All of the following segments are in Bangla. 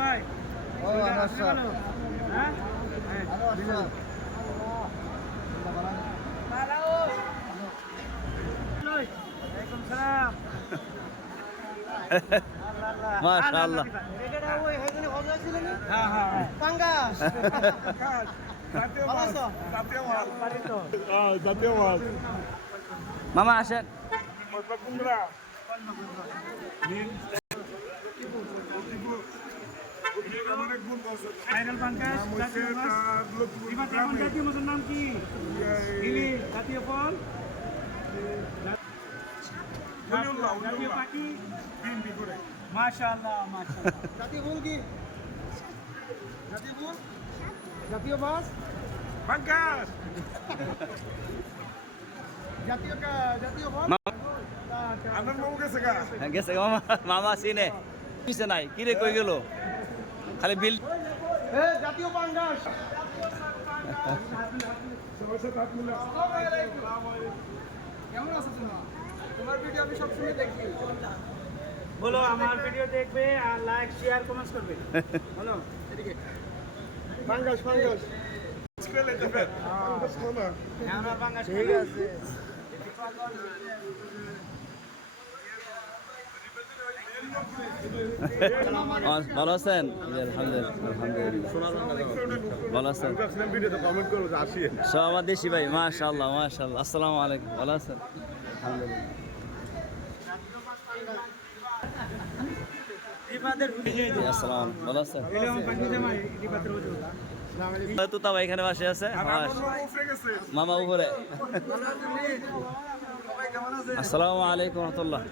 ভাই মাশাআল্লাহ মামা আসেন ফাইনাল পাঙ্কাশ জাতীয় মাছের নাম কি? জাতীয় ফল জাতীয় পাখি মাশাআল্লাহ মাশাআল্লাহ। জাতীয় ফুল কি? জাতীয় ফুল জাতীয় মাছ পাঙ্কাশ জাতীয় জাতীয় ফল আনন্দ বাবু গেছে গেছে মামা মামা সিনে কিছে নাই কি রে কই গেল খালি বিল জাতীয় পাঙ্কাশ কেমন আছো তুমি? তোমার ভিডিও আমি সবসময় দেখি। বলো আমার ভিডিও দেখবে আর লাইক শেয়ার কমেন্টস করবে। বলো এদিকে পাঙ্কাশ পাঙ্কাশ স্কেলে যাবে আমরা পাঙ্কাশ ঠিক আছে। ভালো আছেন ভালো আছেন সব আমার দেশি ভাই মাশাআল্লাহ মাশাআল্লাহ। আসসালামু আলাইকুম ভালো আছেন আলহামদুলিল্লাহ। আসসালাম ভালো আছেন তো তাও এখানে বসে আছে মামা উপরে। আসসালামু আলাইকুম রহমতুল্লাহ।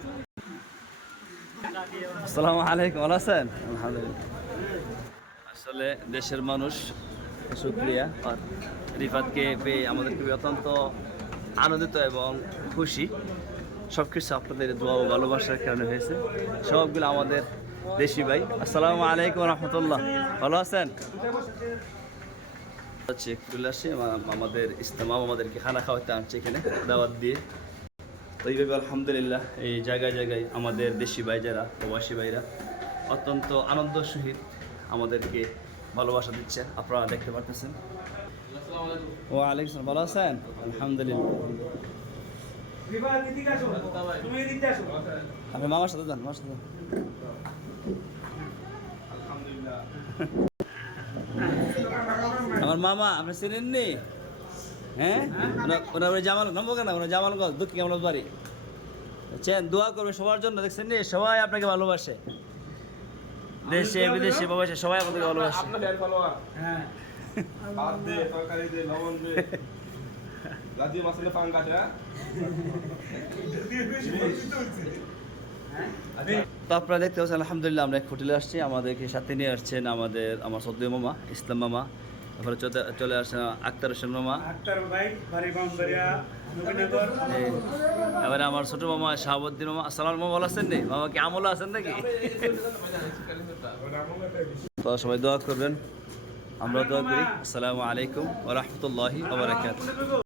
আসসালামু আলাইকুম ভালো আছেন আলহামদুলিল্লাহ। আসলে দেশের মানুষ শুকরিয়া আর রিফাতকে পেয়ে আমাদের খুবই অত্যন্ত আনন্দিত এবং খুশি। সব কিছু আপনাদের দোয়া ও ভালোবাসার কারণে হয়েছে। সবগুলো আমাদের দেশি ভাই। আসসালামু আলাইকুম রহমতুল্লাহ ভালো আছেন হচ্ছে চলে আসছি আমাদের ইস্তেমা আমাদেরকে খানা খাওয়াতে আনছে এখানে দাওয়াত দিয়ে। তো এইভাবে আলহামদুলিল্লাহ এই জায়গায় জায়গায় আমাদের দেশি ভাই যারা প্রবাসী ভাইরা অত্যন্ত আনন্দের সহিত আমাদেরকে ভালোবাসা দিচ্ছেন আপনারা দেখতে পারতেছেন। ওয়ালাইকুম আসসালাম ভালো আছেন আলহামদুলিল্লাহ। আপনি মামার সাথে যান মামার সাথে আমার মামা আপনি চিনেননি? হ্যাঁ ওনার জামাল নম্বর কেন ওনার জামালগঞ্জ দুঃখী কেমন বাড়ি চেন দোয়া করবে সবার জন্য। দেখছেন নি সবাই আপনাকে ভালোবাসে দেশে বিদেশে প্রবাসে সবাই আপনাকে ভালোবাসে। তো আপনারা দেখতে পাচ্ছেন আলহামদুলিল্লাহ আমরা এক হোটেলে আসছি। আমাদেরকে সাথে নিয়ে আসছেন আমার সদ্য মামা ইসলাম মামা, তারপরে চলে আসছেন আক্তার হোসেন মামা, এবারে আমার ছোট মামা শাহাবুদ্দিন মামা। আসসালাম মামা ভালো আছেন নি? মামা কি আমল আছেন নাকি? তো সবাই দোয়া করবেন, আমরা দোয়া করি। আসসালামু আলাইকুম ওয়া রাহমাতুল্লাহি ওয়া বারাকাতুহু।